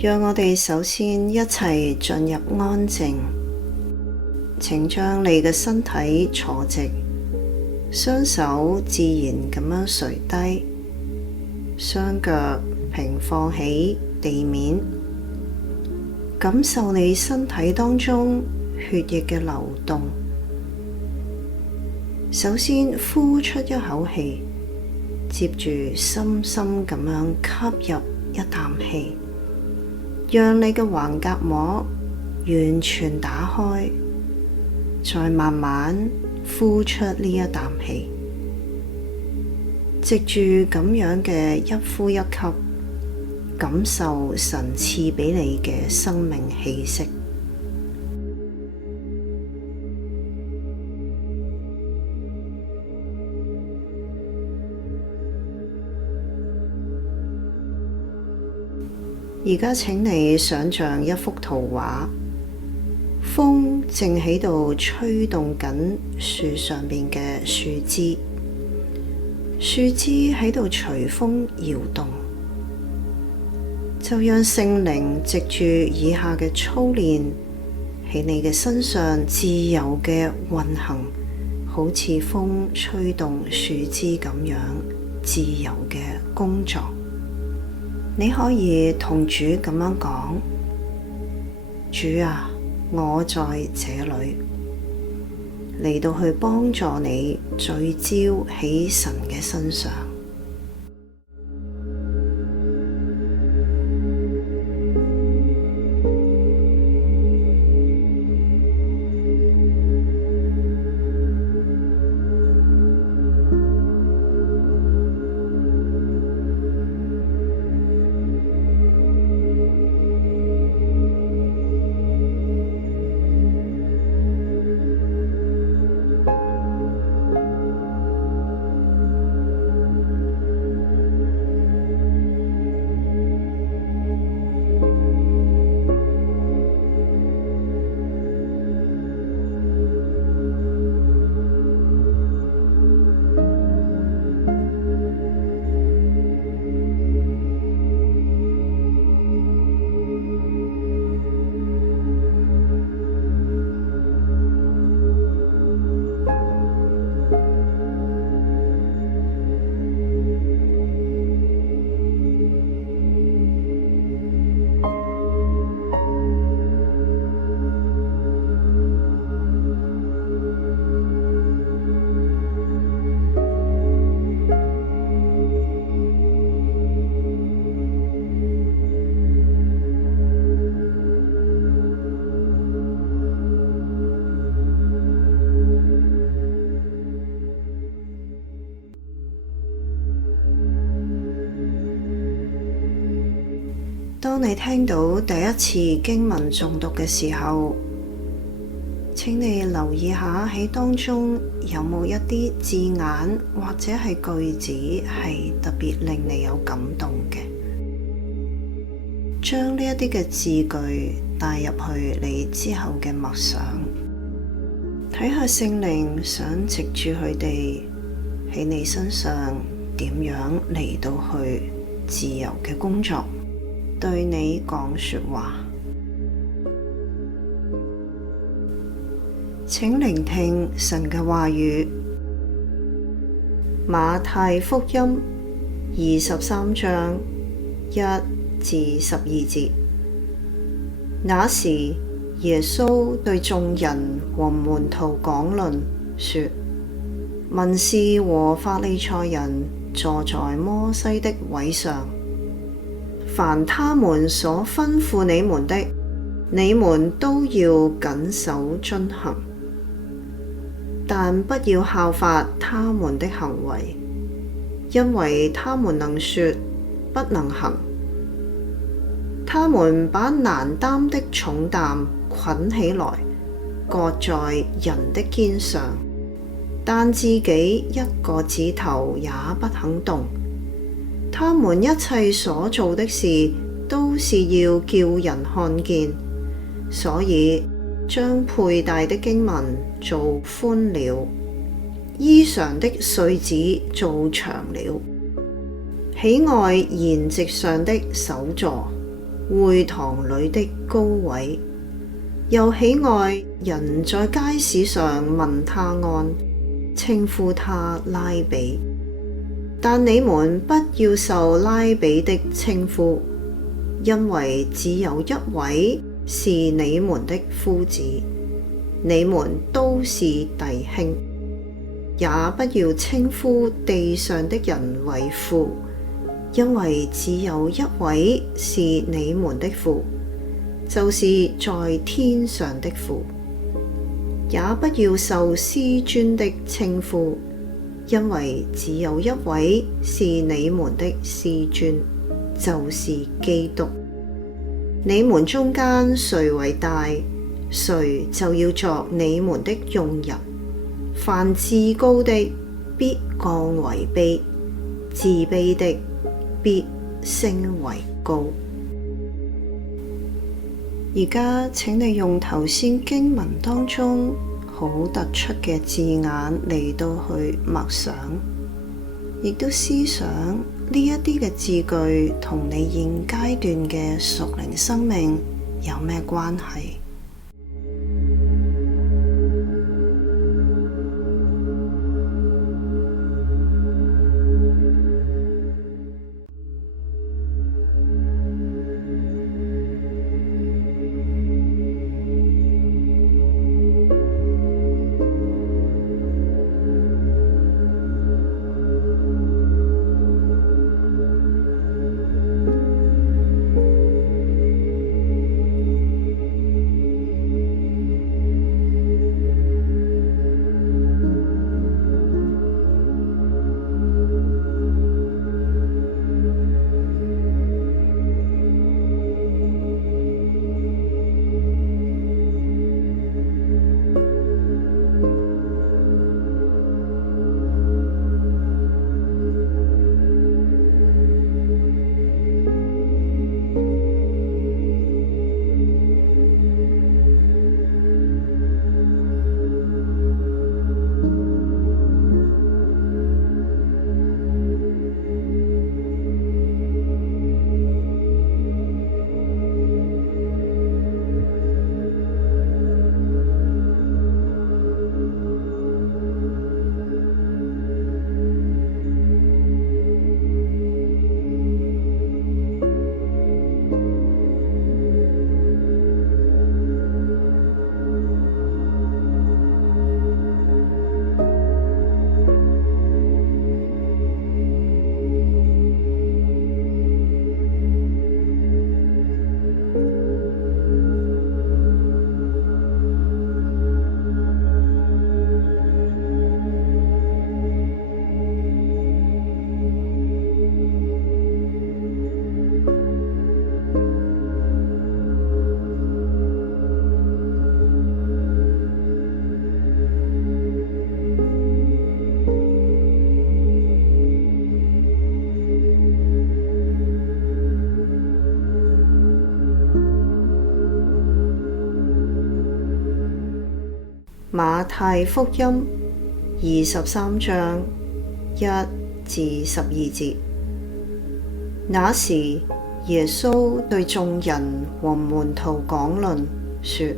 讓我哋首先一齊進入安靜。請將你嘅身體坐直，雙手自然咁樣垂低，雙腳平放喺地面，感受你身體當中血液嘅流動。首先呼出一口氣，接住深深咁樣吸入一啖氣，讓你嘅橫膈膜完全打開，再慢慢呼出呢一啖氣。藉住咁樣嘅一呼一吸，感受神賜畀你嘅生命氣息。而家請你想像一幅圖畫，風正喺度吹動緊樹上邊嘅樹枝，樹枝喺度隨風搖動。就讓聖靈藉住以下嘅操練，喺你嘅身上自由嘅運行，好似風吹動樹枝咁樣自由嘅工作。你可以同主咁樣講：主啊，我在這裏，嚟到去幫助你聚焦喺神嘅身上。當你聽到第一次經文誦讀嘅時候，請你留意下喺當中有冇一啲字眼或者係句子係特別令你有感動嘅，將呢一啲嘅字句帶入去你之後嘅默想，睇下聖靈想藉住佢哋喺你身上點樣嚟到去自由嘅工作，對你講說話。請聆聽神嘅話語。馬太福音23章1至12節。那時，耶穌對眾人和門徒講論說：文士和法利賽人坐在摩西的位上，凡他們所吩咐你們的，你們都要謹守遵行，但不要效法他們的行為，因為他們能說，不能行。他們把難擔的重擔捆起來，擱在人的肩上，但自己一個指頭也不肯動。他們一切所做的事，都是要叫人看見，所以將佩戴的經文做寬了，衣裳的穗子做長了，喜愛筵席上的首座，會堂裏的高位，又喜愛人在街市上問他安，稱呼他拉比。但你們不要受拉比的稱呼，因為只有一位是你們的夫子，你們都是弟兄。也不要稱呼地上的人為父，因為只有一位是你們的父，就是在天上的父。也不要受師尊的稱呼，因為只有一位是你們的師尊，就是基督。你們中間誰為大，誰就要作你們的用人。凡自高的，必降為卑；自卑的，必升為高。而家請你用頭先經文當中好突出嘅字眼嚟到去默想，亦都思想呢一啲嘅字句同你現階段嘅屬靈生命有咩關係？馬太福音23章1至12節。那時，耶穌對眾人和門徒講論說：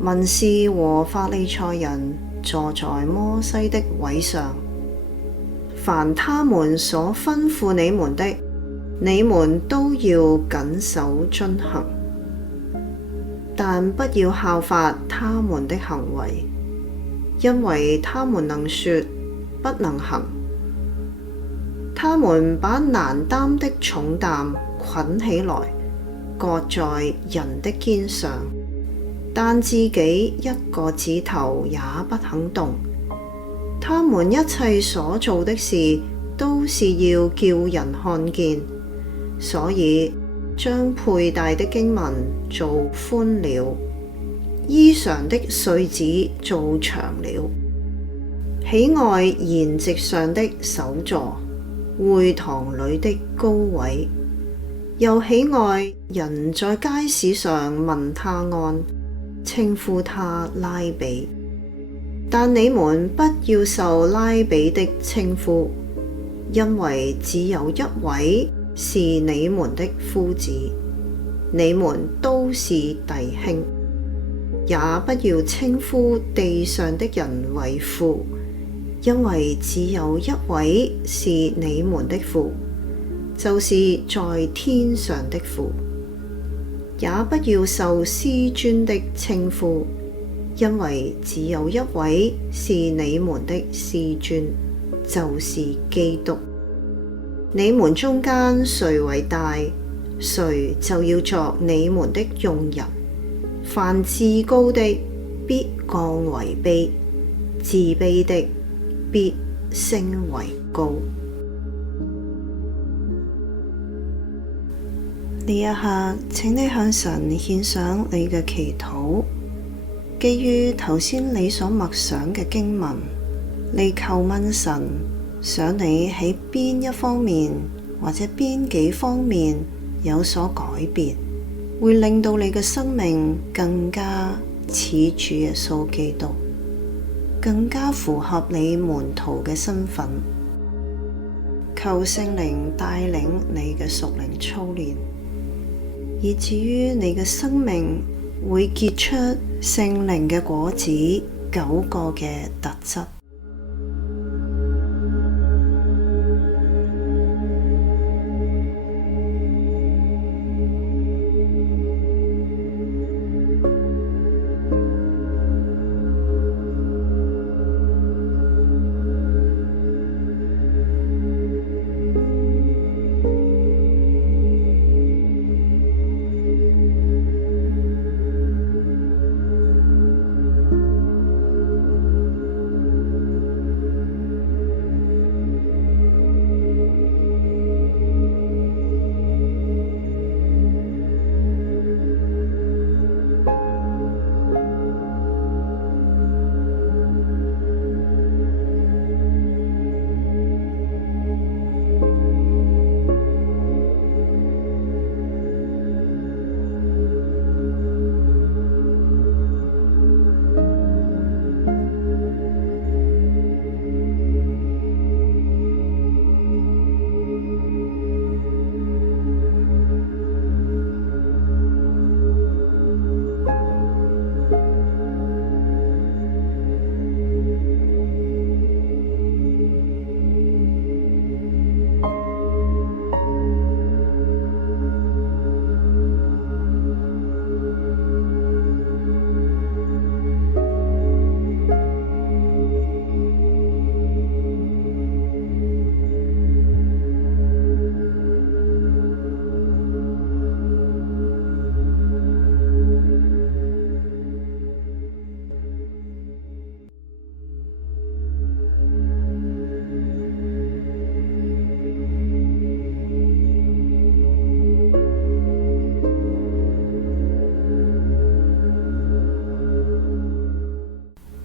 文士和法利賽人坐在摩西的位上，凡他們所吩咐你們的，你們都要謹守遵行。但不要效法他們的行為，因為他們能說，不能行。他們把難擔的重擔捆起來，擱在人的肩上，但自己一個指頭也不肯動。他們一切所做的事，都是要叫人看見，所以將佩戴的經文做寬了，衣裳的穗子做長了，喜愛筵席上的首座，會堂裏的高位，又喜愛人在街市上問他安，稱呼他拉比。但你們不要受拉比的稱呼，因為只有一位是你們的夫子，你們都是弟兄。也不要稱呼地上的人為父，因為只有一位是你們的父，就是在天上的父。也不要受師尊的稱呼，因為只有一位是你們的師尊，就是基督。你們中間誰為大，誰就要作你們的用人。凡自高的，必降為卑；自卑的，必升為高。呢一刻，請你向神獻上你嘅祈禱，基於頭先你所默想嘅經文，你求問神，想你喺邊一方面或者邊幾方面有所改變，會令到你嘅生命更加似主耶穌基督，更加符合你門徒嘅身份。求聖靈帶領你嘅屬靈操練，以至於你嘅生命會結出聖靈嘅果子9個嘅特質。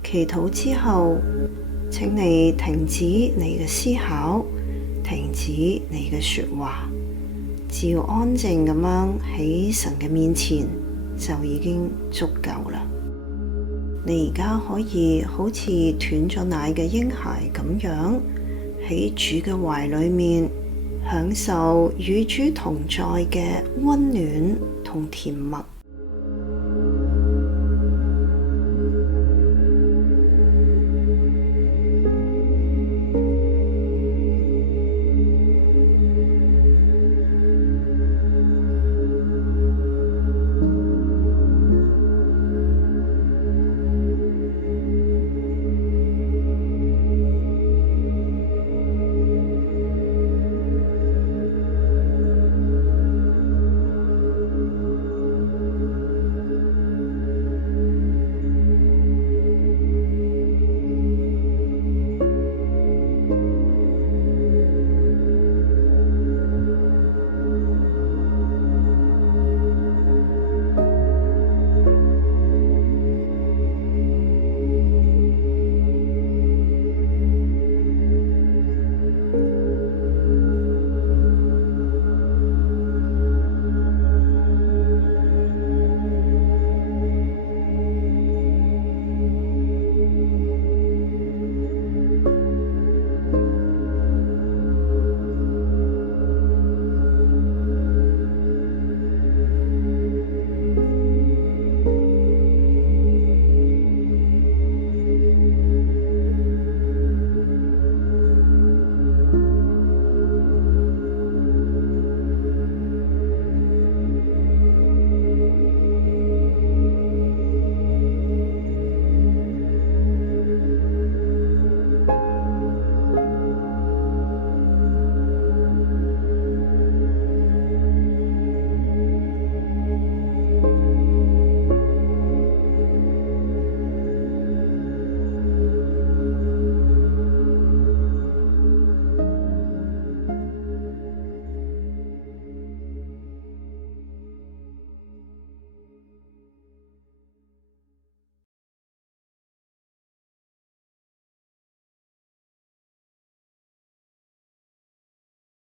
祈禱之後，請你停止你嘅思考，停止你嘅說話，只要安靜咁樣喺神嘅面前就已經足夠啦。你而家可以好似斷咗奶嘅嬰孩咁樣喺主嘅懷裏面，享受與主同在嘅溫暖同甜蜜。